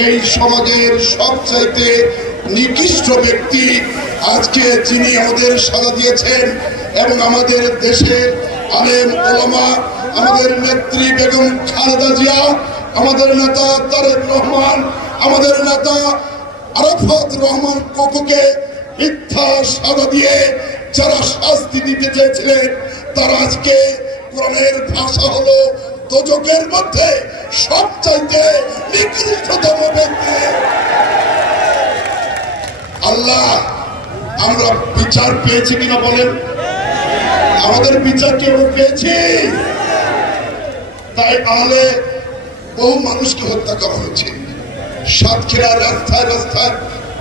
এই সমাজের সবচাইতে নিকৃষ্ট ব্যক্তি আজকে যিনি আমাদের সাজা দিয়েছেন এবং আমাদের দেশের আলেম ওলামা, আমাদের নেত্রী বেগম খালেদা জিয়া, আমাদের নেতা তারেক রহমান, আমাদের নেতা আরাফাত রহমান কোকোকে মিথ্যা সাজা দিয়ে যারা শাস্তি দিতে চেয়েছিলেন, তারা আজকে কোরআনের ভাষা হলো দোজখের মধ্যে সবচাইতে নিকৃষ্টতম ব্যক্তি। আল্লাহ, আমরা বিচার পেয়েছি কিনা বলেন? আমাদের বিচার কি আমরা পেয়েছি? তাই আলে বহু মানুষকে হত্যা করা হয়েছে, সাতক্ষীরা রাস্তায় রাস্তায়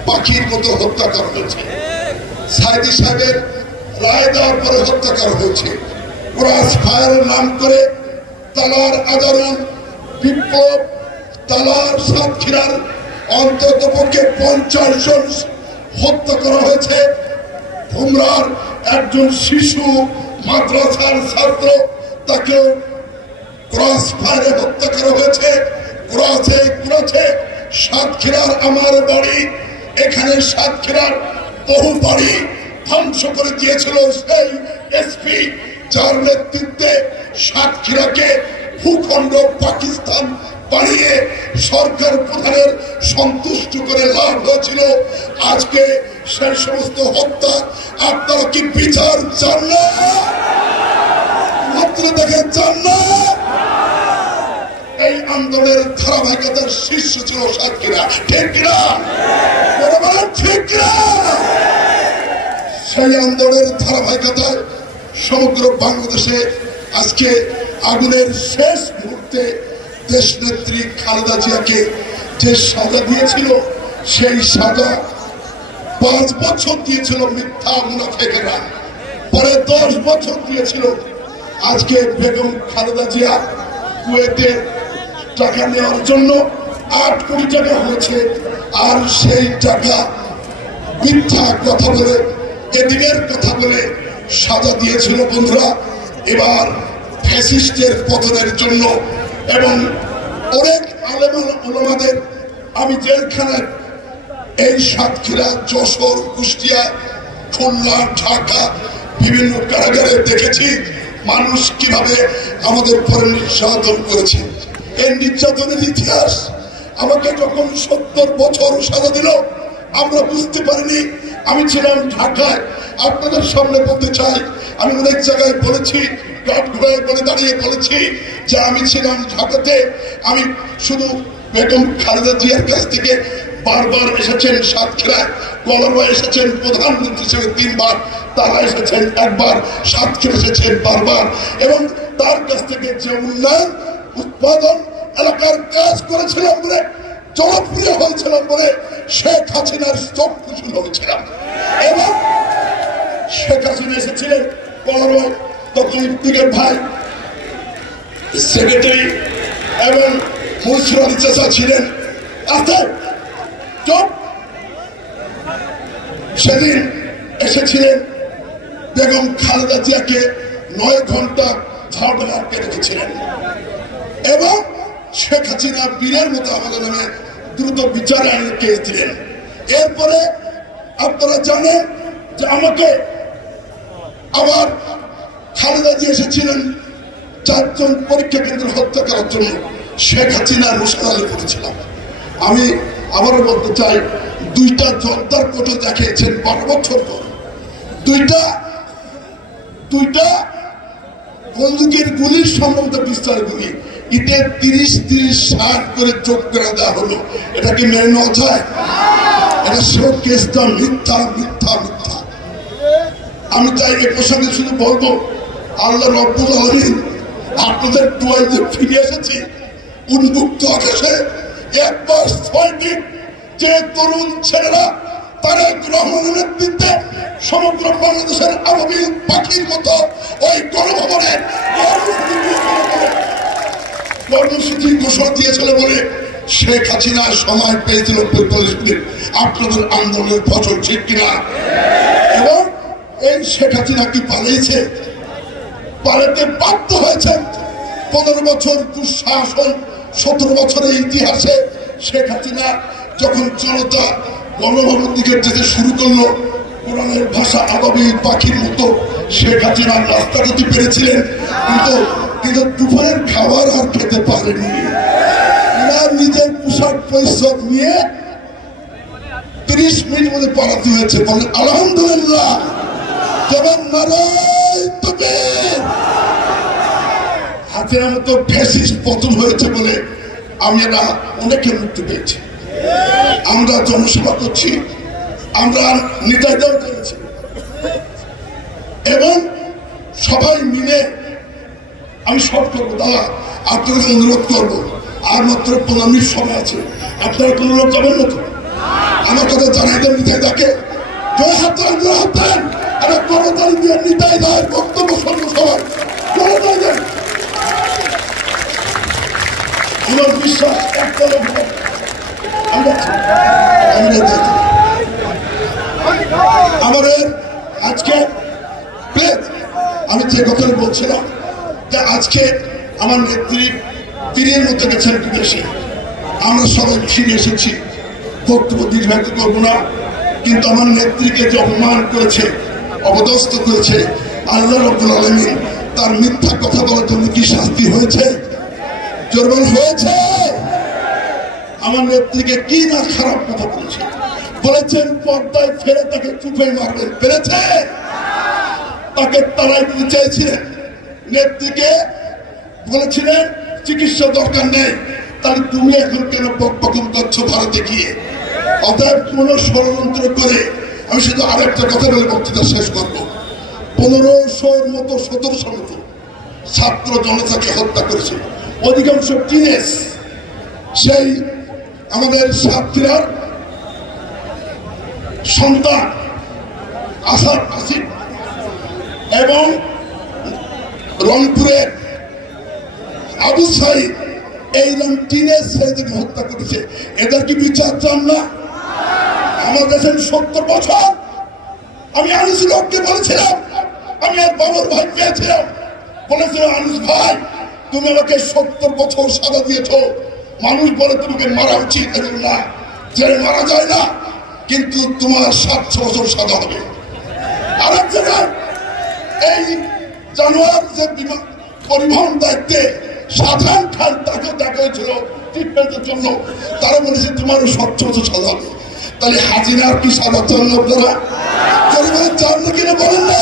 পাখির মতো হত্যা করা হয়েছে, সাইদি সাহেবের রায় দেওয়ার পরে হত্যা করা হয়েছে, ক্রস ফায়ারের নাম করে তালার আদারুল বিপ্লব, তালার সাতক্ষীরার অন্তত পক্ষে 50 জন হত্যা করা হয়েছে। ভুমরার একজন শিশু মাদ্রাসার ছাত্র, তাকে ক্রস ফায়ারে হত্যা করা হয়েছে। ক্রসে সাতক্ষীরার আমার বাড়ি, এখানে সাতক্ষীরার বহু বাড়ি ধ্বংস করে দিয়েছিল সেই এসপি, যার নেতৃত্বে সাতক্ষীরাকে ভূখণ্ড পাকিস্তান বানিয়ে সরকার প্রধানের সন্তুষ্ট করে লাভ হয়েছিল। আজকে সেই সমস্ত হত্যা আপনারা কি বিচার চান না? মাত্র দেখে চান না? এই আন্দোলনের ধারাবাহিকতার শীর্ষ ছিল সাতক্ষীরা, ঠিক কিনা? ঠিক কিনা? সেই আন্দোলনের ধারাবাহিকতায় সমগ্র বাংলাদেশে আজকে আগুনের শেষ মুহূর্তে দেশনেত্রী খালেদা জিয়াকে যে সাজা দিয়েছিল, সেই সাজা 5 বছর দিয়েছিল মিথ্যা মুনাফেকেরা, পরে 10 বছর দিয়েছিল। আজকে বেগম খালেদা জিয়া কুয়েতের টাকা নেওয়ার জন্য 8 কোটি টাকা হয়েছে, আর সেই টাকা মিথ্যা কথা বলে, এদিনের কথা বলে সাজা দিয়েছিল। বন্ধুরা, এবার ফ্যাসিস্টের পতনের জন্য এবং অনেক আলেম ওলামাদের আমি জেলখানায় এই সাতক্ষীরা, যশোর, কুষ্টিয়া, খুলনা, ঢাকা বিভিন্ন কারাগারে দেখেছি মানুষ কিভাবে আমাদের উপরে নির্যাতন করেছে। এই নির্যাতনের ইতিহাস আমাকে যখন 70 বছর সাজা দিল, আমরা বুঝতে পারিনি। আমি ছিলাম ঢাকায়, আপনাদের সামনে বলতে চাই, আমি অনেক জায়গায় বলেছি, কাঠগড়ায় বলে দাঁড়িয়ে বলেছি যে আমি ছিলাম ঢাকাতে। আমি শুধু বেগম খালেদা জিয়ার কাছ থেকে বারবার এসেছেন সাতক্ষীরায়, কলমে এসেছেন প্রধানমন্ত্রী হিসেবে 3 বার, তারা এসেছেন 1 বার, সাতক্ষীরা এসেছেন বারবার, এবং তার কাছ থেকে যে উন্নয়ন উৎপাদন এলাকার কাজ করেছিলাম বলে, জনপ্রিয় হয়েছিলাম বলে শেখ হাসিনার চক্ষুশূল হয়েছিলাম। এবং শেখ হাসিনা এসেছিলেন কলমে, তখন ইফতিকার ভাই সেক্রেটারি এবং মুনসির আলী চাচা ছিলেন। সেদিন এসেছিলেন বেগম খালেদা জিয়াকে 9 ঘন্টা ঝাড়ু মারতে রেখেছিলেন এবং শেখ হাসিনা বীরের মতো আমাদের নামে দ্রুত বিচারে আইনে কেস দিলেন। এরপরে আপনারা জানেন যে আমাকে আবার খালেদা জিয়া এসেছিলেন 4 জন পরীক্ষা কেন্দ্র হত্যা করার জন্য, শেখ হাসিনা রোশনালি করেছিলাম। আমি আবারও বলতে চাই, 2টা জনতার কোর্টে দেখিয়েছেন 12 বছর পর, 2টা বন্দুকের গুলির সম্ভবত বিস্তার গুলি, ইতে 30-60 করে চোখ করে দেওয়া হলো। এটা কি মেনে নেওয়া যায়? এটা সব কেসটা মিথ্যা মিথ্যা মিথ্যা। আমি তাই এ প্রসঙ্গে শুধু বলবো, আল্লাহ রব্বুল আলামিন আপনাদের দোয়ায় যে ফিরে এসেছি উন্মুক্ত আকাশে, 1 মাস 6 দিন যে তরুণ ছেলেরা তারেক রহমানের নেতৃত্বে সমগ্র বাংলাদেশের আবাবিল পাখির মতো ওই গণভবনে কর্মসূচি ঘোষণা দিয়েছিল বলে শেখ হাসিনা সময় পেয়েছিল 45 মিনিট। আপনাদের আন্দোলনের ফসল, ঠিক কিনা? এবং এই শেখ হাসিনা কি পালিয়েছে? পালাতে বাধ্য হয়েছেন। 15 বছর দুঃশাসন, 17 বছরের ইতিহাসে শেখ হাসিনা যখন জনতা গণভবন দিকে যেতে শুরু করলো, কোরআনের ভাষা আবাবিল পাখির মতো শেখ হাসিনা রাস্তা যেতে পেরেছিলেন, কিন্তু দুপুরের খাবার আর খেতে পারেনি। নিজের পোশাক পরিচ্ছদ নিয়ে 30 মিনিট মধ্যে পালাতে হয়েছে। বলেন আলহামদুলিল্লাহ। হাসিনার মতো ফ্যাসিস্ট পতন হয়েছে বলে আমরা অনেকে মুক্তি পেয়েছি। আমরা জনসভা করছি, আমরা নির্যাতন করেছি এবং সবাই মিলে আমি সব করবো। দাদা আপনাদের অনুরোধ করবো, আর মাত্র 15 মিনিট সময় আছে, আপনারা কোনো লোক যাবেন না তো? আমার কথা জানাই দেন নিতাই দাকে, জয় হাত দেন, একটা করতালি দিয়ে নিতাই দায়ের বক্তব্য শুনবো সবাই। করতালি দেন। আমার বিশ্বাস একটা লোক আমাদের আজকে আমি যে কথাটা বলছিলাম যে আজকে আমার নেত্রী তীরের মধ্যে গেছেন বিদেশে, আমরা সবাই ফিরে এসেছি। বক্তব্য দীর্ঘায়িত করবো না, কিন্তু আমার নেত্রীকে যে অপমান করেছে, অপদস্থ করেছে আল্লাহ রাব্বুল আলামিন, তার মিথ্যা কথা বলার জন্য কি শাস্তি হয়েছে? জোরবান হয়েছে? আমার নেত্রীকে কি না খারাপ কথা বলেছেন, পর্দায় ফেলে তাকে চুপে মারবেন, পেরেছে? তাকে তারাই দিতে চেয়েছিলেন। নেত্রীকে বলেছিলেন চিকিৎসা দরকার নেই, তাহলে তুমি এখন কেন বকবকম করছো ভারতে গিয়ে? অতএব কোন ষড়যন্ত্র করে, আমি শুধু আরেকটা কথা বলে বক্তৃতা শেষ করবো। 1500-র মতো 1700 মতো ছাত্র জনতাকে হত্যা করেছিল, অধিকাংশ টিনেজ। সেই আমাদের ছাত্রীর সন্তান আসাদ আসিফ এবং রংপুরের আবু সাইদ, এইরকম টিনেজ ছেলেদেরকে হত্যা করেছে। এদের কি বিচার চান না? আমার দেশের 70 বছর আমি আনিসুল হককে বলেছিলাম, আমি আর বাবর ভাই পেয়েছিলাম, বলেছিলাম আনিস ভাই তুমি আমাকে 70 বছর সাজা দিয়েছো, মানুষ বলে তোমাকে মারা উচিত, এবং না, জেলে মারা যায় না, কিন্তু তোমার 700 বছর সাজা হবে। আর এক জায়গায় এই জানোয়ার যে পরিবহন দায়িত্বে সাধারণ খান, তাকে দেখা হয়েছিল ট্রিটমেন্টের জন্য, তারা বলেছে তোমারও 700 বছর সাজা হবে। তাহলে হাজিনার কি সাজা চান না আপনারা? পরিবারে চান না কিনা বলেন না?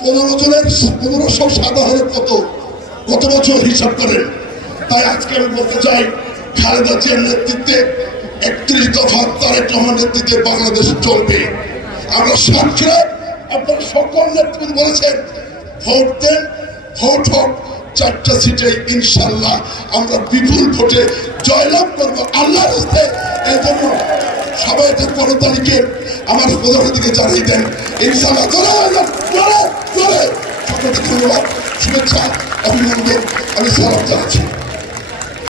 15 জনের 1500 সাজা হলে কত বছর হিসাব করেন? তাই আজকে আমি বলতে চাই, খালেদা জিয়ার নেতৃত্বে 31 দফা তারেক রহমান নেতৃত্বে বাংলাদেশ চলবে। আমরা সাক্ষীরা, আপনারা সকল নেতৃত্ব বলেছেন ভোট দেন, ভোট হোক 4টা সিটে ইনশাল্লাহ আমরা বিপুল ভোটে জয়লাভ করবো আল্লাহর হস্তে। এই জন্য সবাই 15 তারিখে আমার প্রধানের দিকে জানিয়ে দেন ইনশাল্লাহ। সকলকে ধন্যবাদ, শুভেচ্ছা, অভিনন্দন, আমি সালাম জানাচ্ছি।